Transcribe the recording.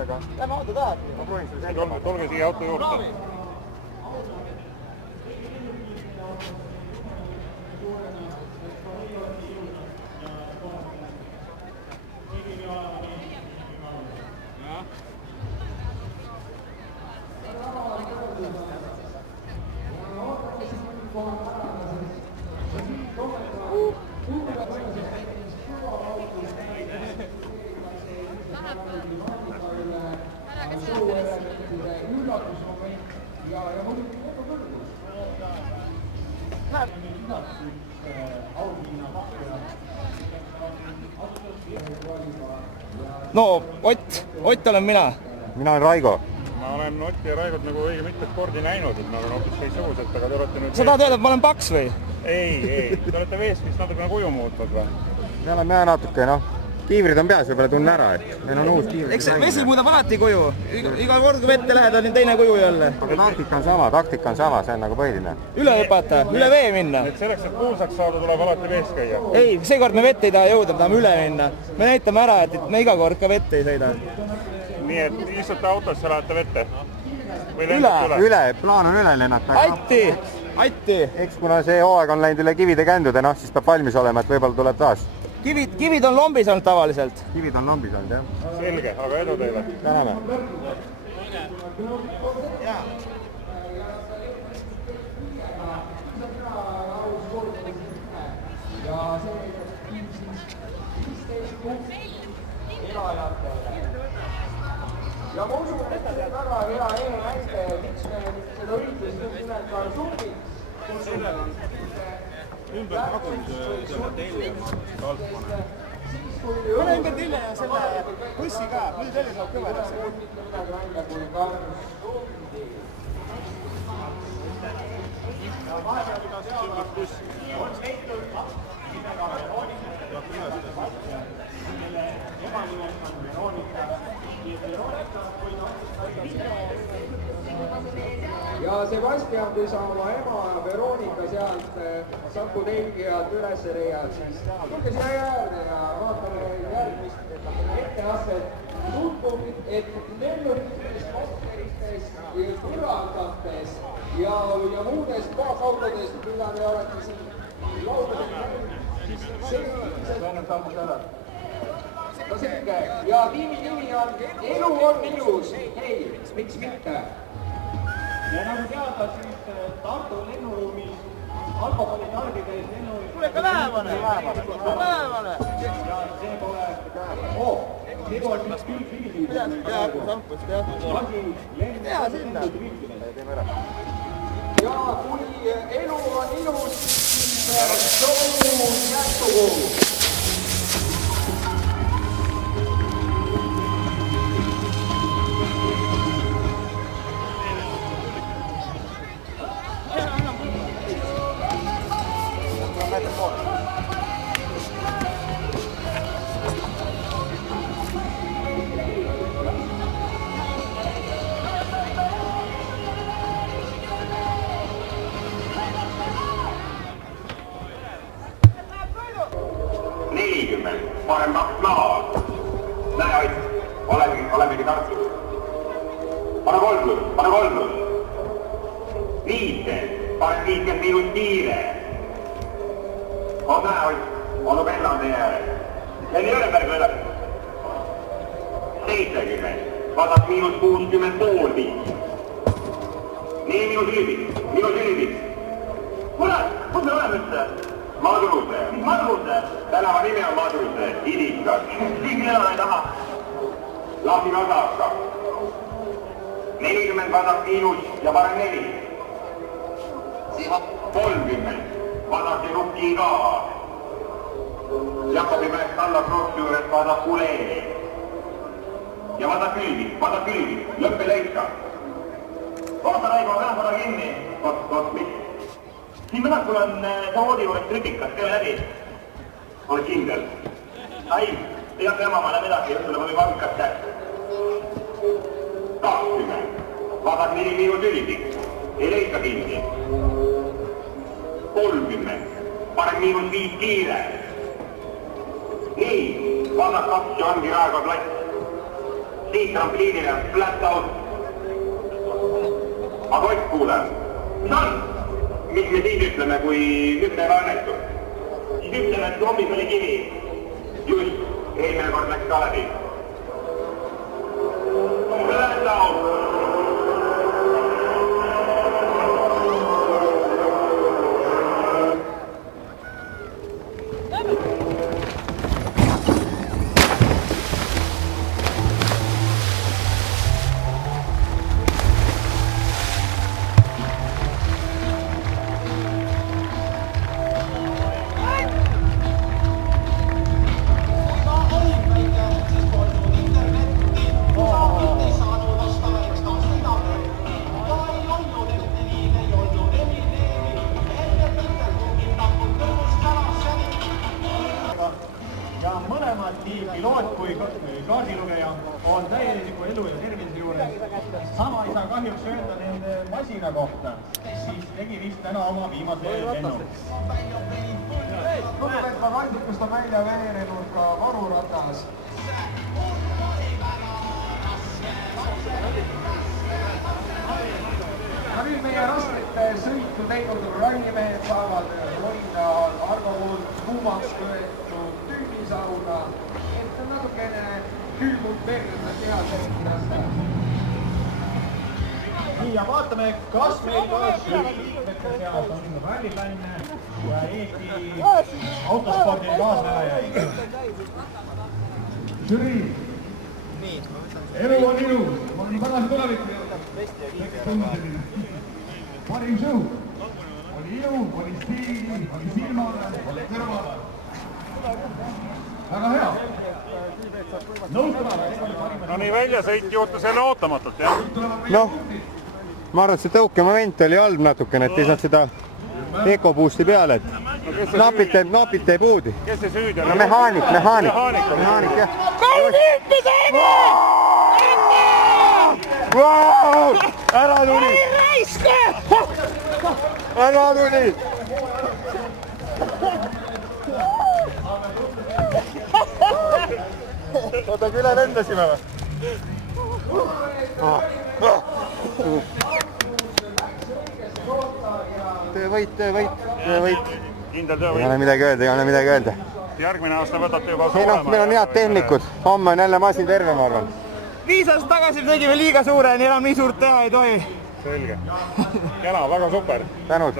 autoga. Lähme auto tahad? Ma proovin sulle selgema. Tolge siia auto juurde. No, Ott olen mina. Mina olen Raigo. Ma olen Otti ja Raigot nagu õige mitmed kordi näinud, et me olen hoopis teistsugused, aga te olete nüüd... Sa tahad öelda, et ma olen paks või? Ei, te olete veeskist natukene kuju muutnud või? Me oleme jah natuke, noh. Kiivrid on peas, võib-olla tunne ära, et meil on uus kiivrid. Eks vesi muudab alati kuju. Iga kord, kui vette lähed, on teine kuju jälle. Aga taktika on sama, see on nagu põhiline. Üle hüpata, üle vee minna. Et selleks, et kuulsaks saada, tuleb alati vees käia. Ei, seekord me vette ei taha jõuda, me tahame üle minna. Me näitame ära, et me iga kord ka vette ei sõida. Nii et istute autosse ja lähete vette? Üle, plaan on üle lennata. Atti! Eks kuna see hooaeg on läinud üle kivide kändude, noh, siis peab valmis olema, et võib-olla tuleb taas. Kivid on lombis olnud tavaliselt. Kivid on lombis olnud, jah. Selge, aga edu teile. Täname. Ja ma usun, et see on väga hea näide, miks me seda üritlust just nimelt ka summid, kus sellel on ümber kadumise selle telje talpane. Pane ümber telje ja selle bussi ka, nüüd telje saab kõverasse. Ja Sebastian, kui sa oma ema Veronika sealt Saku telgijalt üles leiad, siis tulge siia äärde ja vaatame järgmist etteastet. Tutvub, et lennukitest, kopteritest, kõrvaldates ja muudest kaasautodes, mida me olete siin laudadel. No selge, ja tiimi nimi on Elu on ilus. Hei, miks mitte? Ja nagu teada, siis Tartu lennuruumis alkoholi tarbides lennuruumis... Tule ka lähemale! Lähemale! Ja see pole... See pole siis küll kriisid. Teha sinna! Ja kui elu on ilus, siis show jätkugu! Parem kaks plaal. Näe, Ott, olemegi Tartus. Pane kolmlus. 50, parem 50 minut kiire. On näe, Ott, onu Bella on teie ääre. Lenni Jõreberg üle. 70, vasak -60 pool viis. Nii, minu sülibis. Kurat, kus me oleme üldse? Madruse. Tänava nimi on Madruse, Idikas. Siin elada ei taha. Lahti vasaka. 40 vasak miinus ja parem 4. 30. Vasak ja nukki ka. Jakobi mäest alla krooksi juures vasak kulee. Ja vasak külvi. Lõppe leika. Oota, Raigo, näha kinni. Oot, mis? Siin mõnakul on samoodi juures trükikas, käe läbi. Ole kindel. Ai, ei hakka jamama, lähe edasi, õhtule ma või vankas kätte. 20. Vasak 4 miinus ülitik. Ei leika kinni. 30. Parem -5 kiire. Nii, vasak 2 ja ongi Raega plats. siit trampliinile, flat out. aga Ott, kuule, mis on? Mis me siis ütleme, kui nüüd teeb õnnetus? Siis ütleme, et hommik oli kivi. Just, eelmine kord läks ka läbi. Flat out. Ja mõlemad, nii piloot kui gaasilugeja on täieliku elu ja tervise juures. Sama ei saa kahjuks öelda nende masina kohta, siis tegi vist täna oma viimase lennu. tundub, et Baltikust on välja veerenud ka varuratas. ja nüüd meie rasket sõitu teinud rallimehed saavad hoida Argo poolt kuumaks võetud tünnisauna, et natukene külmunud verd teha lasta. Nii, ja vaatame, kas meil liikmete seas on rallifänne ja Eesti autospordil kaasnärajaid. Žürii, elu on ilus, ma olen tagasi tulevikku jõudnud. Parim show, oli ilu, oli stiili, oli silmale, oli kõrvale. Väga hea. Nõustamale. No nii väljasõit juhtus jälle ootamatult, jah? noh, ma arvan, et see tõukemoment oli halb natukene, et ei saanud seda EcoBoosti peale, et napite ei puudi. Kes see süüdi on? no mehaanik jah. 3 minti teeme! ära tuli! ära tuli! oota, kui üle lendasime või? töövõit. Kindel ei ole töövõit. midagi öelda. Järgmine aasta võtate juba ei noh, meil on head tehnikud, homme on jälle masin terve, ma arvan. 5 aastat tagasi tegime liiga suure, nii enam nii suurt teha ei tohi. Selge. Kena, väga super. tänud.